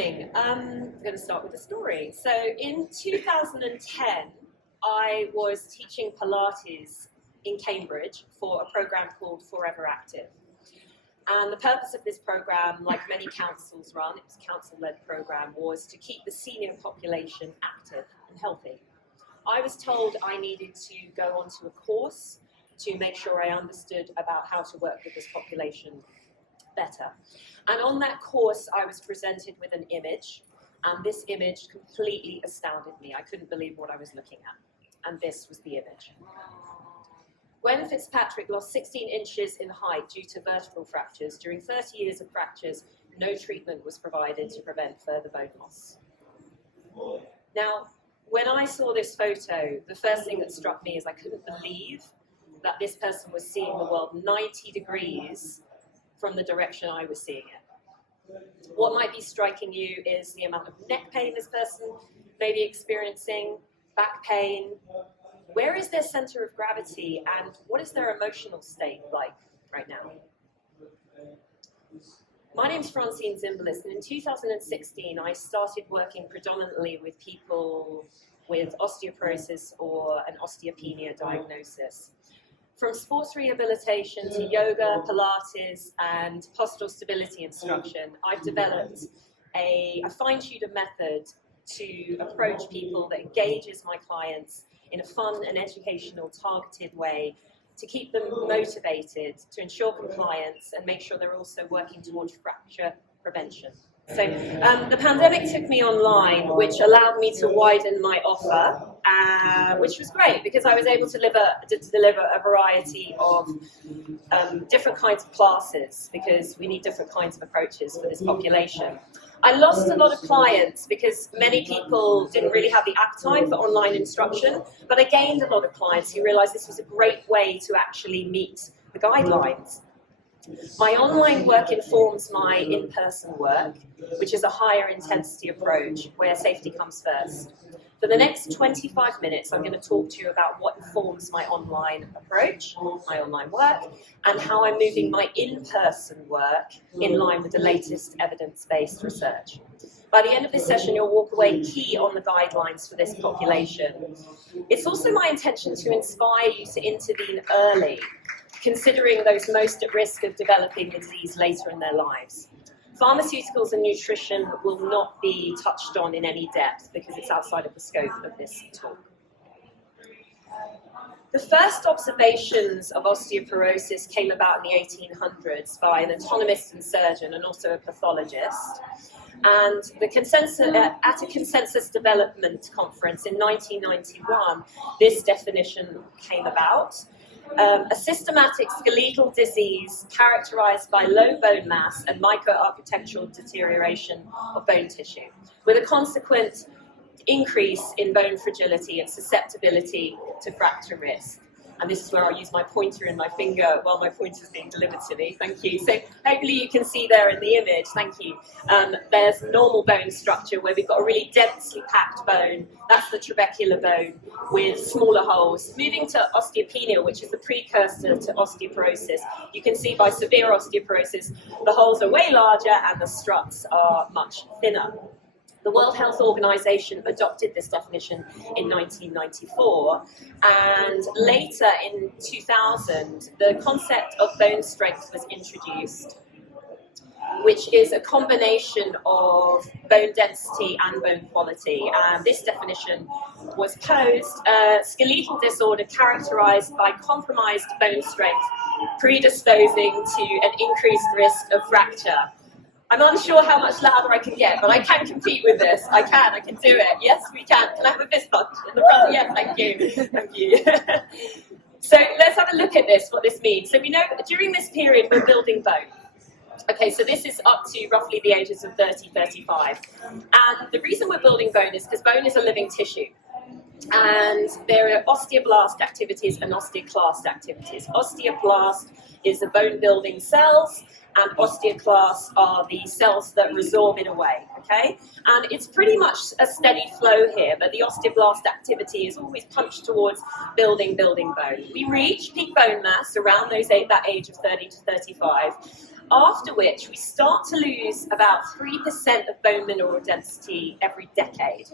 morning. I'm going to start with a story. So in 2010, I was teaching Pilates in Cambridge for a program called Forever Active. And the purpose of this program, like many councils run, it was a council-led program, was to keep the senior population active and healthy. I was told I needed to go onto a course to make sure I understood about how to work with this population better. And on that course, I was presented with an image, and this image completely astounded me. I couldn't believe what I was looking at, and this was the image. Gwen Fitzpatrick lost 16 inches in height due to vertebral fractures. During 30 years of fractures, no treatment was provided to prevent further bone loss. Now, when I saw this photo, the first thing that struck me is I couldn't believe that this person was seeing the world 90 degrees from the direction I was seeing it. What might be striking you is the amount of neck pain this person may be experiencing, back pain. Where is their center of gravity, and what is their emotional state like right now? My name's Francine Zimbalist, and in 2016 I started working predominantly with people with osteoporosis or an osteopenia diagnosis. From sports rehabilitation to yoga, Pilates, and postural stability instruction, I've developed a fine-tuned method to approach people that engages my clients in a fun and educational, targeted way to keep them motivated, to ensure compliance, and make sure they're also working towards fracture prevention. So the pandemic took me online, which allowed me to widen my offer, which was great because I was able to deliver a variety of different kinds of classes, because we need different kinds of approaches for this population. I lost a lot of clients because many people didn't really have the appetite for online instruction, but I gained a lot of clients who realized this was a great way to actually meet the guidelines. My online work informs my in-person work, which is a higher intensity approach where safety comes first. For the next 25 minutes, I'm going to talk to you about what informs my online approach, my online work, and how I'm moving my in-person work in line with the latest evidence-based research. By the end of this session, you'll walk away key on the guidelines for this population. It's also my intention to inspire you to intervene early, considering those most at risk of developing the disease later in their lives. Pharmaceuticals and nutrition will not be touched on in any depth because it's outside of the scope of this talk. The first observations of osteoporosis came about in the 1800s by an anatomist surgeon and also a pathologist. And at a consensus development conference in 1991, this definition came about. A systematic skeletal disease characterized by low bone mass and microarchitectural deterioration of bone tissue, with a consequent increase in bone fragility and susceptibility to fracture risk. And this is where I'll use my pointer and my finger while my pointer is being delivered to me. Thank you. So hopefully you can see there in the image, thank you. There's normal bone structure where we've got a really densely packed bone. That's the trabecular bone with smaller holes. Moving to osteopenia, which is the precursor to osteoporosis, you can see by severe osteoporosis, the holes are way larger and the struts are much thinner. The World Health Organization adopted this definition in 1994, and later in 2000, the concept of bone strength was introduced, which is a combination of bone density and bone quality. And this definition was posed: skeletal disorder characterized by compromised bone strength, predisposing to an increased risk of fracture. I'm unsure how much louder I can get, but I can compete with this. I can do it. Yes, we can. Can I have a fist bump in the front? Yeah, thank you. Thank you. So let's have a look at this, what this means. So we know that during this period, we're building bone. Okay, so this is up to roughly the ages of 30, 35. And the reason we're building bone is because bone is a living tissue. And there are osteoblast activities and osteoclast activities. Osteoblast is the bone-building cells, and osteoclasts are the cells that resorb it away, okay? And it's pretty much a steady flow here, but the osteoblast activity is always punched towards building bone. We reach peak bone mass around that age of 30 to 35, after which we start to lose about 3% of bone mineral density every decade.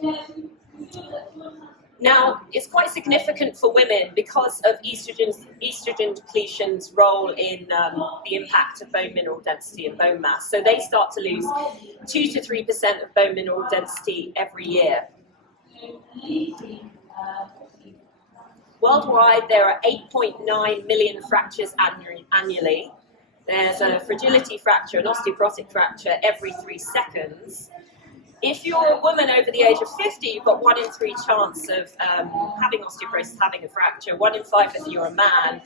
Now, it's quite significant for women because of estrogen depletion's role in the impact of bone mineral density and bone mass. So they start to lose 2 to 3% of bone mineral density every year. Worldwide, there are 8.9 million fractures annually. There's a fragility fracture, an osteoporotic fracture every 3 seconds. If you're a woman over the age of 50, you've got 1 in 3 chance of having osteoporosis, having a fracture, 1 in 5 if you're a man.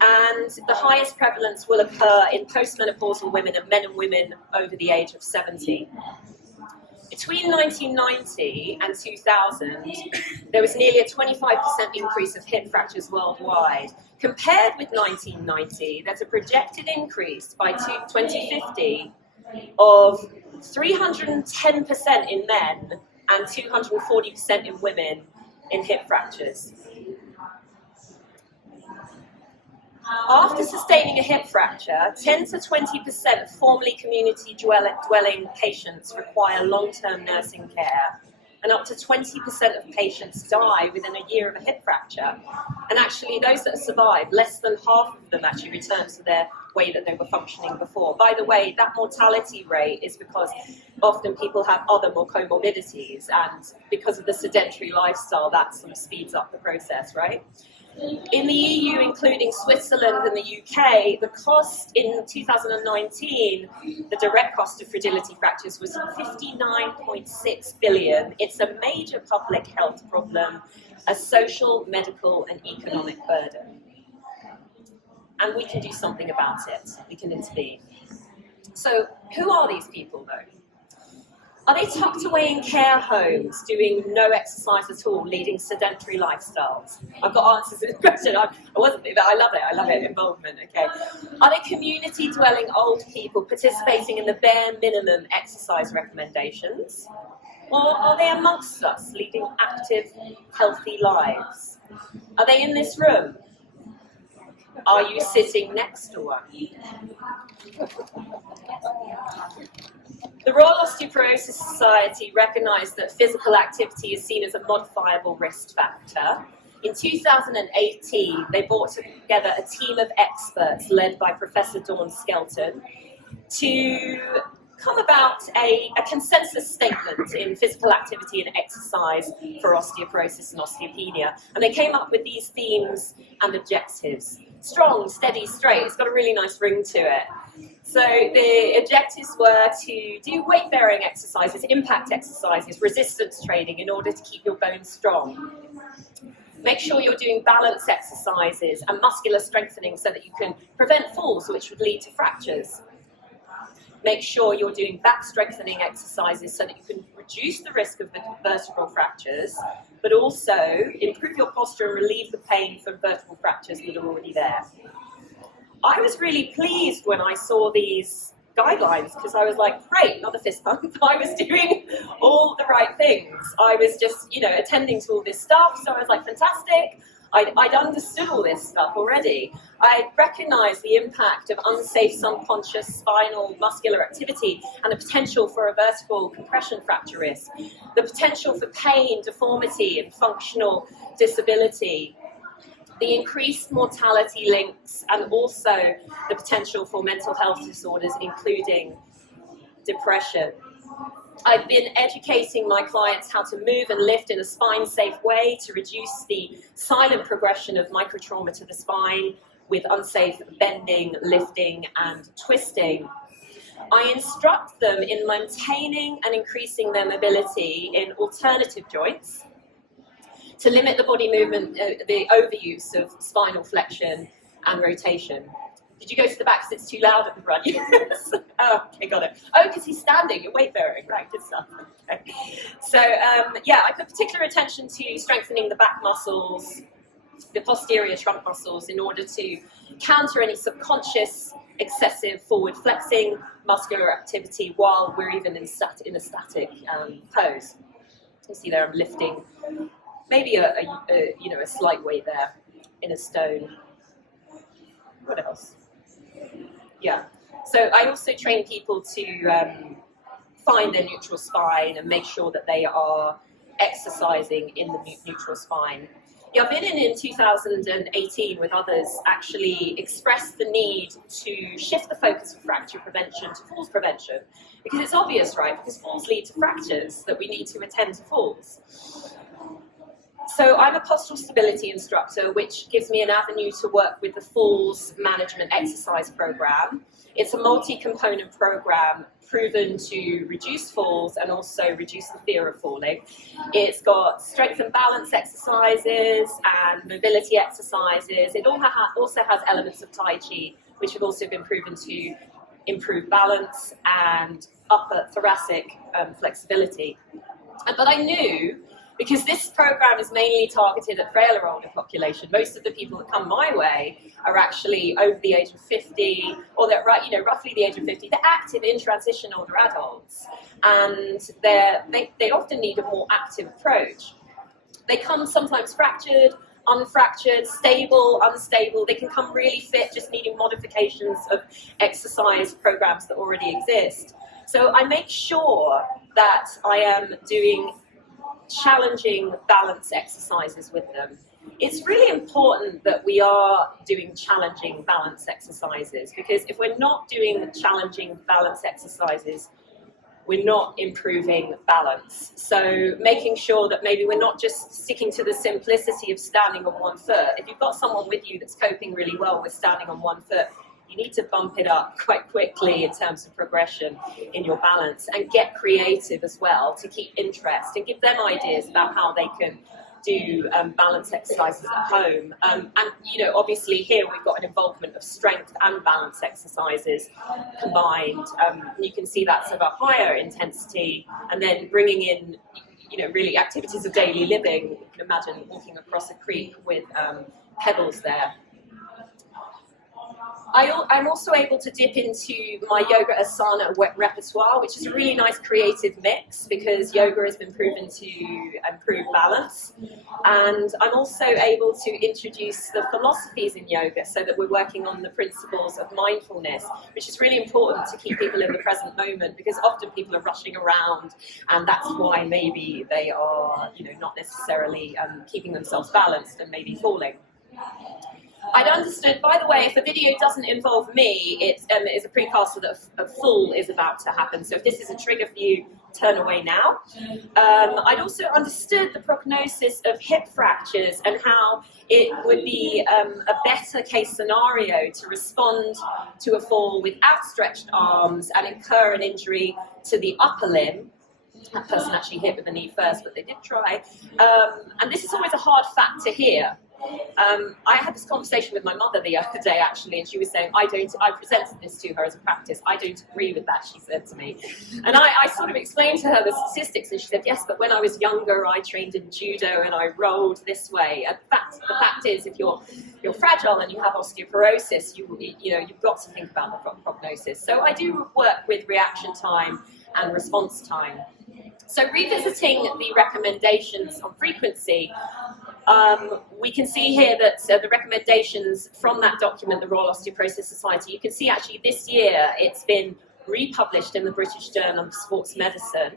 And the highest prevalence will occur in postmenopausal women and men and women over the age of 70. Between 1990 and 2000, there was nearly a 25% increase of hip fractures worldwide. Compared with 1990, there's a projected increase by 2050 of 310% in men and 240% in women in hip fractures. After sustaining a hip fracture, 10 to 20% formerly community dwelling patients require long-term nursing care, and up to 20% of patients die within a year of a hip fracture. And actually, those that survive, less than half of them actually return to their way that they were functioning before. By the way, that mortality rate is because often people have other more comorbidities, and because of the sedentary lifestyle, that sort of speeds up the process, right? In the EU, including Switzerland and the UK, the cost in 2019, the direct cost of fragility fractures was 59.6 billion. It's a major public health problem, a social, medical, and economic burden. And we can do something about it. We can intervene. So, who are these people, though? Are they tucked away in care homes, doing no exercise at all, leading sedentary lifestyles? I've got answers to this question. I wasn't, but I love it. I love it. Involvement, okay. Are they community-dwelling old people participating in the bare minimum exercise recommendations? Or are they amongst us, leading active, healthy lives? Are they in this room? Are you sitting next to one? The Royal Osteoporosis Society recognised that physical activity is seen as a modifiable risk factor. In 2018, they brought together a team of experts led by Professor Dawn Skelton to come about a consensus statement in physical activity and exercise for osteoporosis and osteopenia. And they came up with these themes and objectives. Strong, steady, straight. It's got a really nice ring to it. So the objectives were to do weight-bearing exercises, impact exercises, resistance training in order to keep your bones strong. Make sure you're doing balance exercises and muscular strengthening so that you can prevent falls, which would lead to fractures. Make sure you're doing back strengthening exercises so that you can reduce the risk of vertebral fractures, but also improve your posture and relieve the pain from vertebral fractures that are already there. I was really pleased when I saw these guidelines because I was like, great, another fist bump. I was doing all the right things. I was just, attending to all this stuff. So I was like, fantastic. I'd understood all this stuff already. I recognized the impact of unsafe subconscious spinal muscular activity and the potential for a vertebral compression fracture risk, the potential for pain, deformity, and functional disability, the increased mortality links, and also the potential for mental health disorders, including depression. I've been educating my clients how to move and lift in a spine-safe way to reduce the silent progression of microtrauma to the spine with unsafe bending, lifting, and twisting. I instruct them in maintaining and increasing their mobility in alternative joints, to limit the body movement, the overuse of spinal flexion and rotation. Did you go to the back because it's too loud at the front? Yes. Oh, okay, got it. Oh, because he's standing, you're weight bearing, right, good stuff. Okay. So, I put particular attention to strengthening the back muscles, the posterior trunk muscles, in order to counter any subconscious excessive forward flexing muscular activity while we're even in a static pose. You see there I'm lifting maybe a slight weight there in a stone. What else? Yeah. So I also train people to find their neutral spine and make sure that they are exercising in the neutral spine. Yavinin in 2018 with others actually expressed the need to shift the focus of fracture prevention to falls prevention, because it's obvious, right? Because falls lead to fractures, that we need to attend to falls. So I'm a postural stability instructor, which gives me an avenue to work with the falls management exercise program. It's a multi-component program proven to reduce falls and also reduce the fear of falling. It's got strength and balance exercises and mobility exercises. It also has elements of Tai Chi, which have also been proven to improve balance and upper thoracic flexibility. But I knew, because this program is mainly targeted at frailer older population, most of the people that come my way are actually over the age of 50, or they're roughly the age of 50. They're active in transition older adults, and they often need a more active approach. They come sometimes fractured, unfractured, stable, unstable. They can come really fit, just needing modifications of exercise programs that already exist. So I make sure that I am doing challenging balance exercises with them. It's really important that we are doing challenging balance exercises, because if we're not doing challenging balance exercises, we're not improving balance. So making sure that maybe we're not just sticking to the simplicity of standing on one foot. If you've got someone with you that's coping really well with standing on one foot, you need to bump it up quite quickly in terms of progression in your balance, and get creative as well to keep interest and give them ideas about how they can do balance exercises at home. And obviously here we've got an involvement of strength and balance exercises combined. You can see that's of a higher intensity, and then bringing in really activities of daily living. You can imagine walking across a creek with pebbles there. I'm also able to dip into my yoga asana repertoire, which is a really nice creative mix, because yoga has been proven to improve balance. And I'm also able to introduce the philosophies in yoga, so that we're working on the principles of mindfulness, which is really important to keep people in the present moment, because often people are rushing around, and that's why maybe they are not necessarily keeping themselves balanced and maybe falling. I'd understood, by the way, if a video doesn't involve me, it is a precursor that a fall is about to happen. So if this is a trigger for you, turn away now. I'd also understood the prognosis of hip fractures and how it would be a better case scenario to respond to a fall with outstretched arms and incur an injury to the upper limb. That person actually hit with the knee first, but they did try. And this is always a hard fact to hear. I had this conversation with my mother the other day, actually, and she was saying, I presented this to her as a practice. I don't agree with that, she said to me. And I sort of explained to her the statistics, and she said, yes, but when I was younger, I trained in judo and I rolled this way. And the fact is, if you're fragile and you have osteoporosis, you've got to think about the prognosis. So I do work with reaction time and response time. So revisiting the recommendations on frequency, we can see here that the recommendations from that document, the Royal Osteoporosis Society, you can see actually this year it's been republished in the British Journal of Sports Medicine,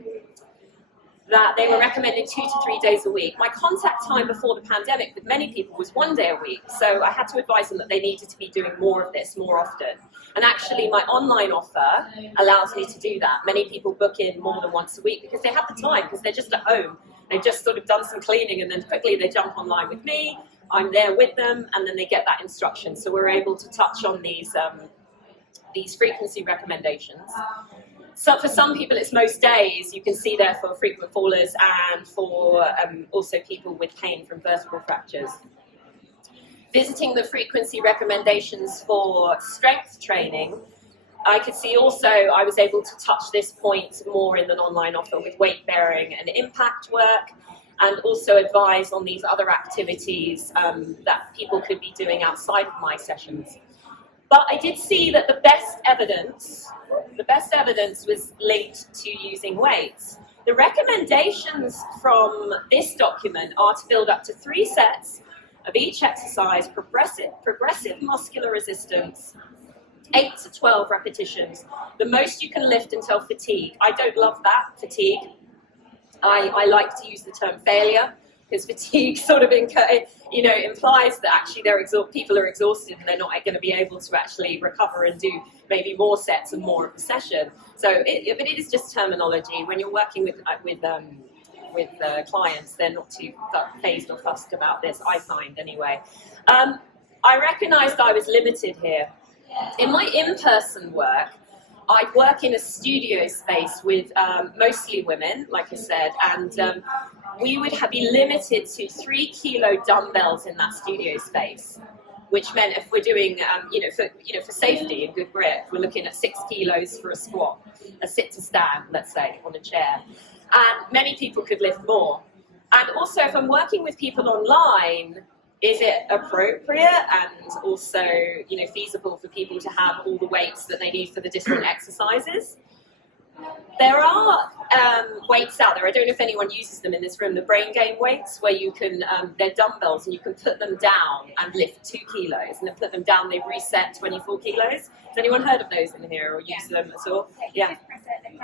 that they were recommending 2 to 3 days a week. My contact time before the pandemic with many people was 1 day a week, so I had to advise them that they needed to be doing more of this more often. And actually my online offer allows me to do that. Many people book in more than once a week because they have the time, because they're just at home. They've just sort of done some cleaning and then quickly they jump online with me. I'm there with them, and then they get that instruction. So we're able to touch on these frequency recommendations. So for some people it's most days. You can see there for frequent fallers and for also people with pain from vertebral fractures. Visiting the frequency recommendations for strength training, I could see also I was able to touch this point more in an online offer with weight bearing and impact work, and also advise on these other activities that people could be doing outside of my sessions. But I did see that the best evidence was linked to using weights. The recommendations from this document are to build up to 3 sets of each exercise, progressive muscular resistance, 8 to 12 repetitions. The most you can lift until fatigue. I don't love that, fatigue. I like to use the term failure, because fatigue sort of implies that actually people are exhausted and they're not going to be able to actually recover and do maybe more sets and more of a session. So, but it is just terminology. When you're working with clients, they're not too phased or fussed about this, I find anyway. I recognised I was limited here. In my in-person work, I work in a studio space with mostly women, like I said, and we would be limited to 3 kilo dumbbells in that studio space, which meant if we're doing, for safety and good grip, we're looking at 6 kilos for a squat, a sit to stand, let's say, on a chair. And many people could lift more. And also, if I'm working with people online, is it appropriate and also, feasible for people to have all the weights that they need for the different exercises? There are weights out there. I don't know if anyone uses them in this room. The brain gain weights, where you can, they're dumbbells, and you can put them down and lift 2 kilos, and then put them down, they reset 24 kilos. Has anyone heard of those in here or use them at all? Yeah.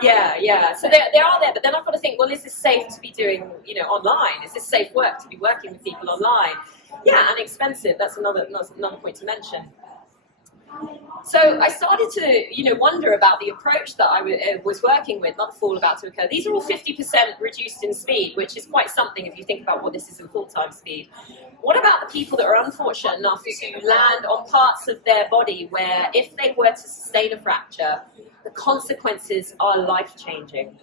Yeah. So they are there, but then I've got to think, well, is this safe to be doing, online? Is this safe work to be working with people online? Yeah, and expensive. That's another point to mention. So I started to, wonder about the approach that I was working with, not the fall about to occur. These are all 50% reduced in speed, which is quite something if you think about what this is in full-time speed. What about the people that are unfortunate enough to land on parts of their body where if they were to sustain a fracture, the consequences are life-changing?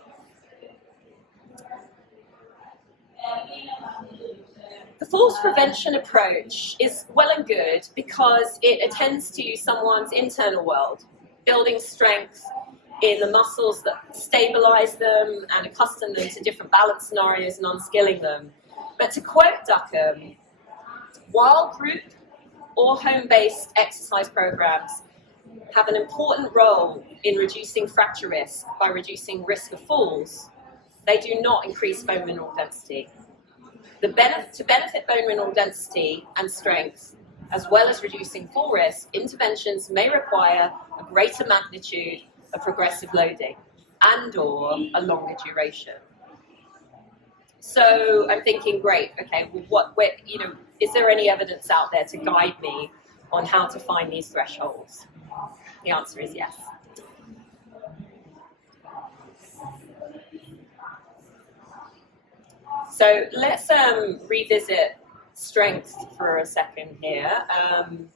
The falls prevention approach is well and good because it attends to someone's internal world, building strength in the muscles that stabilize them and accustom them to different balance scenarios and unskilling them. But to quote Duckham, while group or home-based exercise programs have an important role in reducing fracture risk by reducing risk of falls, they do not increase bone mineral density. To benefit bone mineral density and strength, as well as reducing fall risk, interventions may require a greater magnitude of progressive loading and/or a longer duration. So I'm thinking, great, okay, well, is there any evidence out there to guide me on how to find these thresholds? The answer is yes. So let's revisit strength for a second here.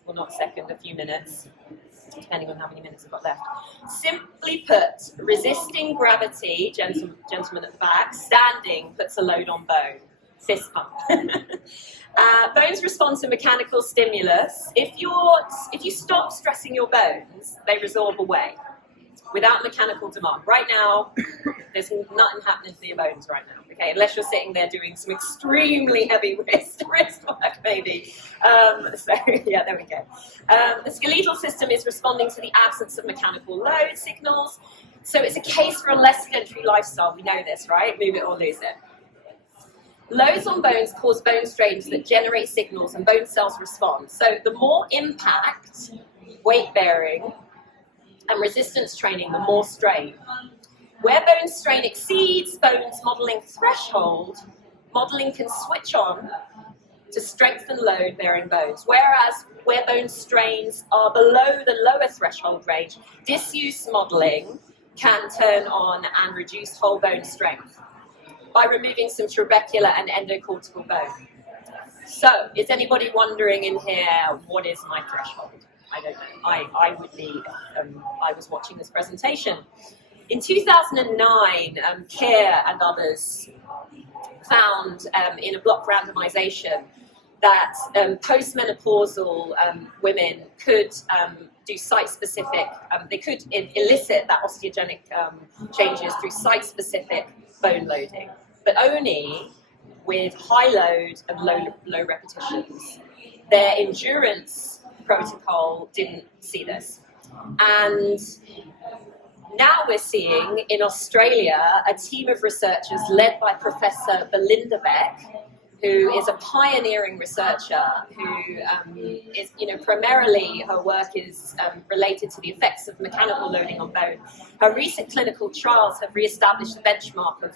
Well, not a second, a few minutes, depending on how many minutes I've got left. Simply put, resisting gravity, gentleman at the back, standing puts a load on bone. Fist pump. Bones respond to mechanical stimulus. If you stop stressing your bones, they resorb away without mechanical demand. Right now, there's nothing happening to your bones right now, okay? Unless you're sitting there doing some extremely heavy wrist work, maybe. So, yeah, there we go. The skeletal system is responding to the absence of mechanical load signals. So it's a case for a less sedentary lifestyle. We know this, right? Move it or lose it. Loads on bones cause bone strains that generate signals and bone cells respond. So the more impact, weight bearing, and resistance training, the more strain. Where bone strain exceeds bone's modelling threshold, modelling can switch on to strengthen load-bearing bones. Whereas where bone strains are below the lower threshold range, disuse modelling can turn on and reduce whole bone strength by removing some trabecular and endocortical bone. So, is anybody wondering in here, what is my threshold? I don't know. I was watching this presentation. In 2009, Kerr and others found in a block randomization that postmenopausal women could do site-specific, they could elicit that osteogenic changes through site-specific bone loading, but only with high load and low repetitions. Their endurance protocol didn't see this. And now we're seeing in Australia a team of researchers led by Professor Belinda Beck, who is a pioneering researcher who is, primarily her work is related to the effects of mechanical loading on bone. Her recent clinical trials have re-established the benchmark of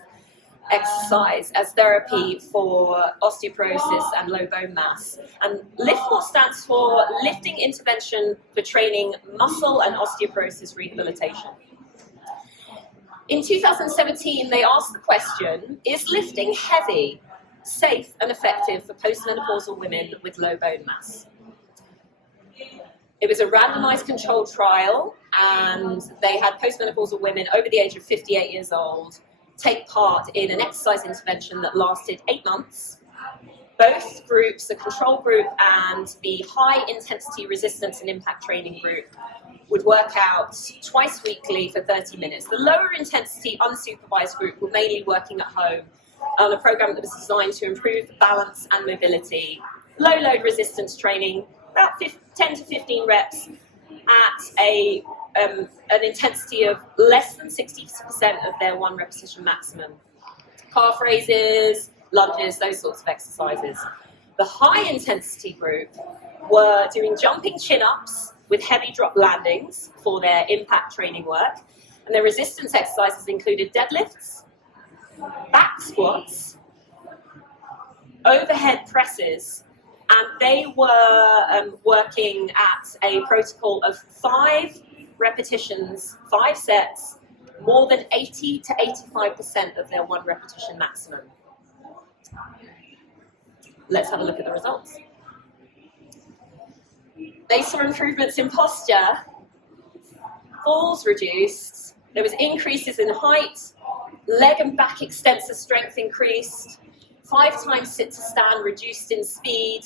exercise as therapy for osteoporosis and low bone mass. And LIFTMOR stands for Lifting Intervention for Training Muscle and Osteoporosis Rehabilitation. In 2017, they asked the question, is lifting heavy safe and effective for postmenopausal women with low bone mass? It was a randomized controlled trial, and they had postmenopausal women over the age of 58 years old take part in an exercise intervention that lasted 8 months. Both groups, the control group and the high intensity resistance and impact training group, would work out twice weekly for 30 minutes. The lower intensity unsupervised group were mainly working at home on a program that was designed to improve balance and mobility. Low load resistance training, about 10 to 15 reps at an intensity of less than 60% of their 1 repetition maximum. Calf raises, lunges, those sorts of exercises. The high intensity group were doing jumping chin-ups with heavy drop landings for their impact training work, and their resistance exercises included deadlifts, back squats, overhead presses, and they were working at a protocol of 5 repetitions, 5 sets, more than 80 to 85% of their 1 repetition maximum. Let's have a look at the results. They saw improvements in posture, falls reduced, there was increases in height, leg and back extensor strength increased, 5 times sit to stand reduced in speed,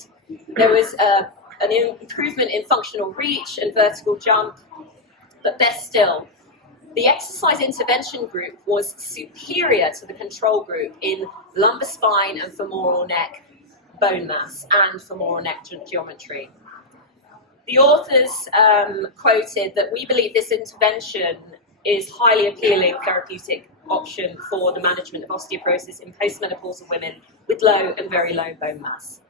there was an improvement in functional reach and vertical jump, but best still, the exercise intervention group was superior to the control group in lumbar spine and femoral neck bone mass and femoral neck geometry. The authors quoted that we believe this intervention is highly appealing therapeutic option for the management of osteoporosis in postmenopausal women with low and very low bone mass.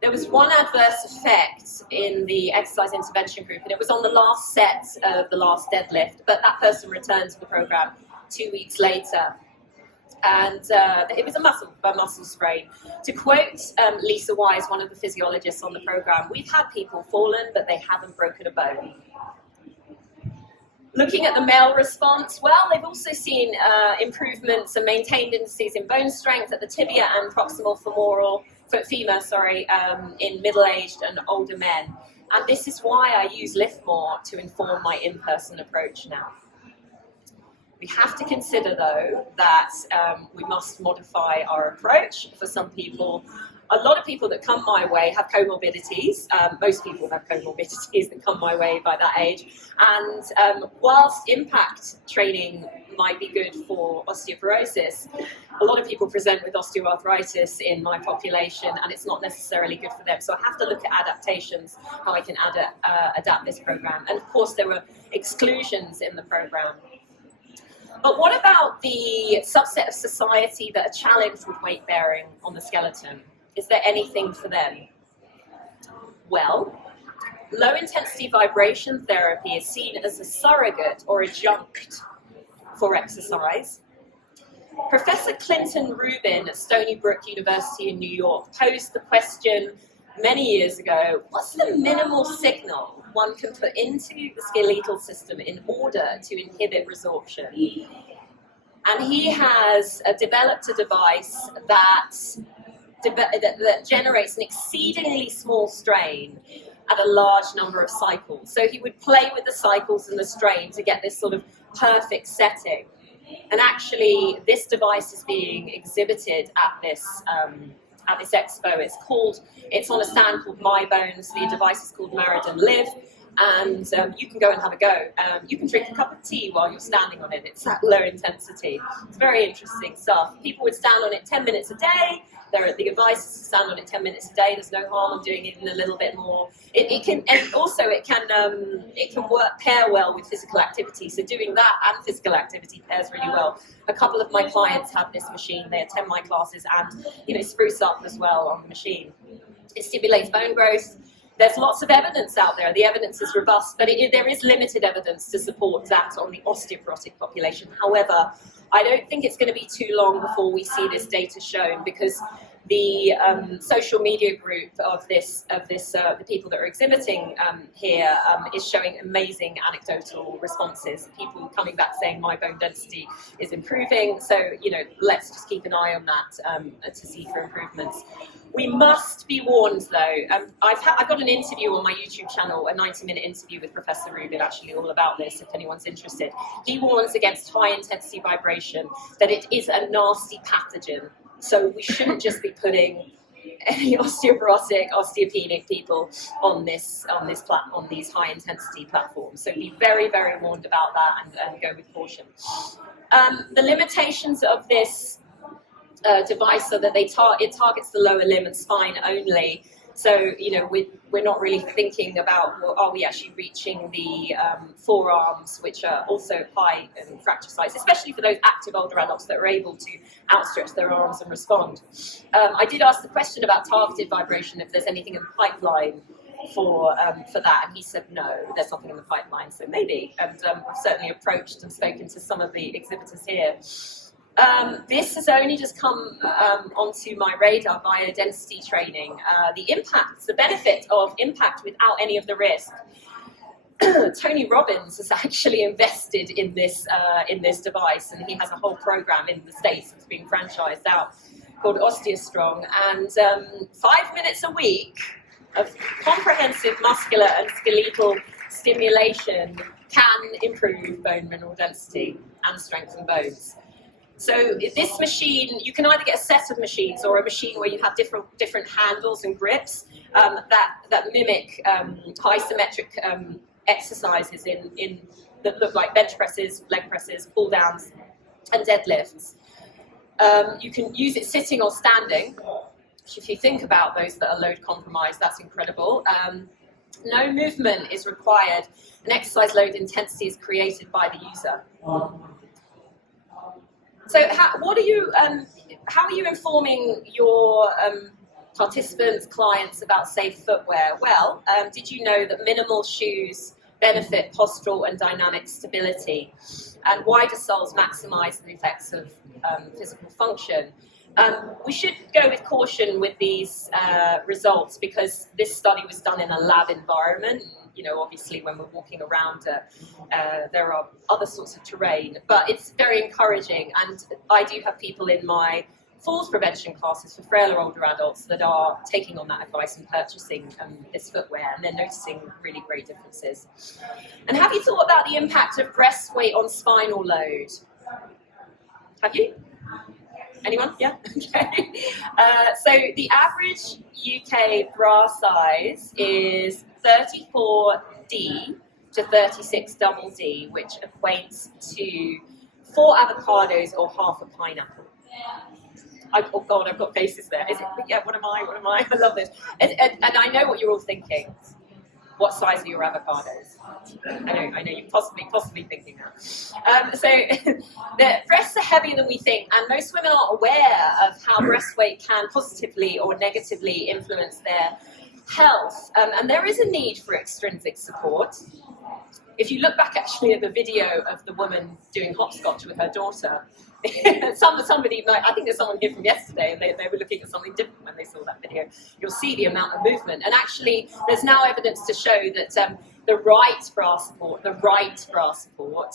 There was one adverse effect in the exercise intervention group, and it was on the last set of the last deadlift, but that person returned to the program 2 weeks later. And it was a muscle sprain. To quote Lisa Wise, one of the physiologists on the program, we've had people fallen, but they haven't broken a bone. Looking at the male response, well, they've also seen improvements and maintained indices in bone strength at the tibia and proximal femur, in middle-aged and older men. And this is why I use LIFTMOR to inform my in-person approach now. We have to consider, though, that we must modify our approach. For some people, a lot of people that come my way have comorbidities. Most people have comorbidities that come my way by that age. And whilst impact training might be good for osteoporosis, a lot of people present with osteoarthritis in my population, and it's not necessarily good for them. So I have to look at adaptations, how I can adapt this program. And of course, there were exclusions in the program. But what about the subset of society that are challenged with weight bearing on the skeleton? Is there anything for them? Well, low intensity vibration therapy is seen as a surrogate or adjunct for exercise. Professor Clinton Rubin at Stony Brook University in New York posed the question many years ago, what's the minimal signal one can put into the skeletal system in order to inhibit resorption? And he has developed a device that generates an exceedingly small strain at a large number of cycles. So he would play with the cycles and the strain to get this sort of perfect setting. And actually, this device is being exhibited at this expo. It's on a stand called My Bones. The device is called Maridon Live, and you can go and have a go. You can drink a cup of tea while you're standing on it. It's at low intensity. It's very interesting stuff. People would stand on it 10 minutes a day, The advice is to stand on it 10 minutes a day. There's no harm in doing it in a little bit more. It can pair well with physical activity. So doing that and physical activity pairs really well. A couple of my clients have this machine. They attend my classes and spruce up as well on the machine. It stimulates bone growth. There's lots of evidence out there. The evidence is robust, but there is limited evidence to support that on the osteoporotic population. However, I don't think it's going to be too long before we see this data shown, because the social media group of the people that are exhibiting here is showing amazing anecdotal responses. People coming back saying my bone density is improving. So let's just keep an eye on that to see for improvements. We must be warned, though. I've got an interview on my YouTube channel, a 90-minute interview with Professor Rubin, actually, all about this, if anyone's interested. He warns against high-intensity vibration, that it is a nasty pathogen. So we shouldn't just be putting any osteoporotic, osteopenic people on these high-intensity platforms. So be very, very warned about that and go with caution. The limitations of this device so that it targets the lower limb and spine only. So, we're not really thinking about, well, are we actually reaching the forearms, which are also high in fracture sites, especially for those active older adults that are able to outstretch their arms and respond. I did ask the question about targeted vibration, if there's anything in the pipeline for that, and he said no, there's nothing in the pipeline, so maybe. And we've certainly approached and spoken to some of the exhibitors here. This has only just come onto my radar, bioDenisty training. The benefit of impact without any of the risk. Tony Robbins has actually invested in this device, and he has a whole program in the States that's being franchised out called OsteoStrong, and 5 minutes a week of comprehensive muscular and skeletal stimulation can improve bone mineral density and strengthen bones. So this machine, you can either get a set of machines or a machine where you have different handles and grips that mimic high symmetric exercises that look like bench presses, leg presses, pull downs, and deadlifts. You can use it sitting or standing, which if you think about those that are load compromised, that's incredible. No movement is required. An exercise load intensity is created by the user. So how are you informing your participants, clients about safe footwear? Well, did you know that minimal shoes benefit postural and dynamic stability, and wider soles maximize the effects of physical function? We should go with caution with these results, because this study was done in a lab environment. Obviously when we're walking around, there are other sorts of terrain, but it's very encouraging. And I do have people in my falls prevention classes for frailer older adults that are taking on that advice and purchasing this footwear, and they're noticing really great differences. And have you thought about the impact of breast weight on spinal load? Have you? Anyone? Yeah? Okay. So the average UK bra size is 34D to 36D, which equates to 4 avocados or half a pineapple. Oh God, I've got faces there. Is it? Yeah, what am I? I love this. And I know what you're all thinking. What size are your avocados? I know you're possibly thinking that. So the breasts are heavier than we think, and most women aren't aware of how breast weight can positively or negatively influence their health. And there is a need for extrinsic support. If you look back actually at the video of the woman doing hopscotch with her daughter, somebody, I think there's someone here from yesterday, and they were looking at something different when they saw that video. You'll see the amount of movement, and actually there's now evidence to show that the right bra support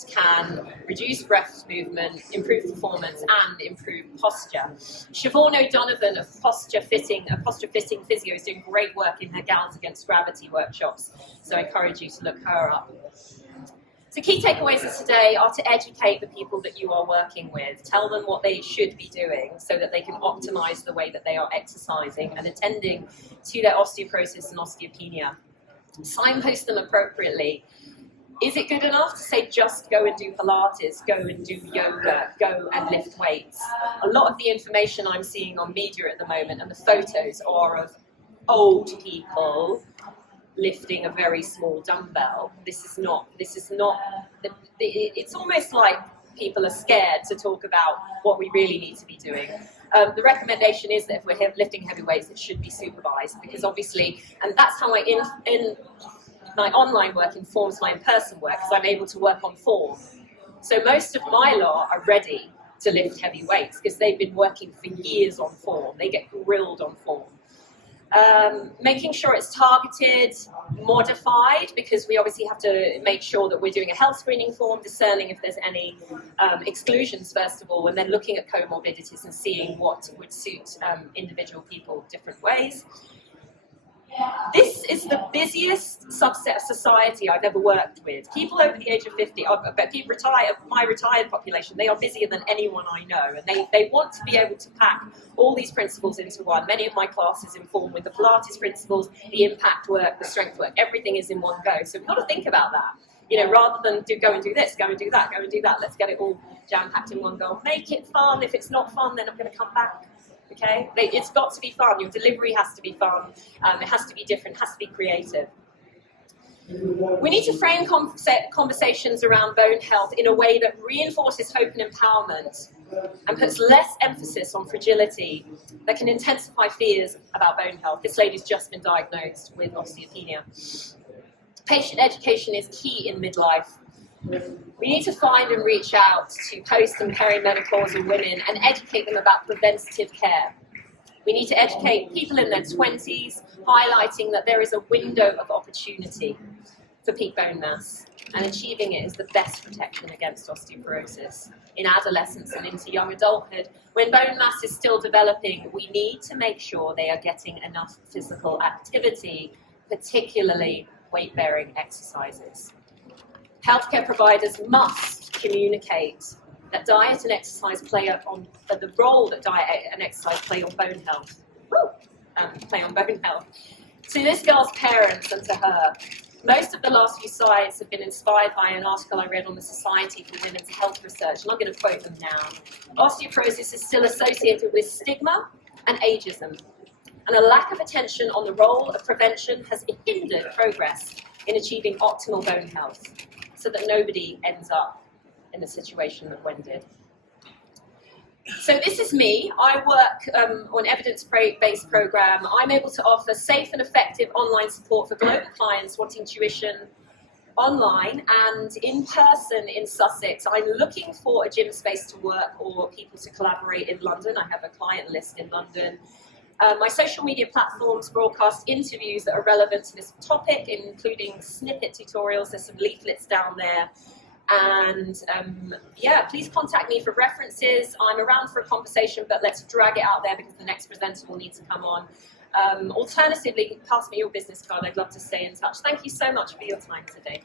can reduce breast movement, improve performance, and improve posture. Siobhan O'Donovan of a posture fitting physio is doing great work in her Gals Against Gravity workshops, so I encourage you to look her up. So key takeaways of today are to educate the people that you are working with. Tell them what they should be doing so that they can optimize the way that they are exercising and attending to their osteoporosis and osteopenia. Signpost them appropriately. Is it good enough to say just go and do Pilates, go and do yoga, go and lift weights? A lot of the information I'm seeing on media at the moment and the photos are of old people lifting a very small dumbbell. This is not, it's almost like people are scared to talk about what we really need to be doing. The recommendation is that if we're lifting heavy weights, it should be supervised, because obviously, and that's how my my online work informs my in-person work, because I'm able to work on form. So most of my lot are ready to lift heavy weights because they've been working for years on form. They get grilled on form. Making sure it's targeted, modified, because we obviously have to make sure that we're doing a health screening form, discerning if there's any exclusions first of all, and then looking at comorbidities and seeing what would suit individual people different ways. This is the busiest subset of society I've ever worked with. People over the age of 50, my retired population, they are busier than anyone I know, and they want to be able to pack all these principles into one. Many of my classes inform with the Pilates principles, the impact work, the strength work, everything is in one go. So we've got to think about that. You know, rather than go and do this, go and do that, go and do that, let's get it all jam-packed in one go. Make it fun. If it's not fun, then I'm going to come back. Okay, it's got to be fun. Your delivery has to be fun. It has to be different. It has to be creative. We need to frame conversations around bone health in a way that reinforces hope and empowerment and puts less emphasis on fragility that can intensify fears about bone health. This lady's just been diagnosed with osteopenia. Patient education is key in midlife. We need to find and reach out to post and perimenopausal women and educate them about preventative care. We need to educate people in their 20s, highlighting that there is a window of opportunity for peak bone mass, and achieving it is the best protection against osteoporosis. In adolescence and into young adulthood, when bone mass is still developing, we need to make sure they are getting enough physical activity, particularly weight-bearing exercises. Healthcare providers must communicate that diet and exercise play on the role that diet and exercise play on bone health. To this girl's parents and to her, most of the last few slides have been inspired by an article I read on the Society for Women's Health Research, and I'm going to quote them now. Osteoporosis is still associated with stigma and ageism, and a lack of attention on the role of prevention has hindered progress in achieving optimal bone health, so that nobody ends up in the situation that Gwen did. So this is me. I work on evidence-based program. I'm able to offer safe and effective online support for global clients wanting tuition online and in person in Sussex. I'm looking for a gym space to work or people to collaborate in London. I have a client list in London. My social media platforms broadcast interviews that are relevant to this topic, including snippet tutorials. There's some leaflets down there. And yeah, please contact me for references. I'm around for a conversation, but let's drag it out there because the next presenter will need to come on. Alternatively, pass me your business card. I'd love to stay in touch. Thank you so much for your time today.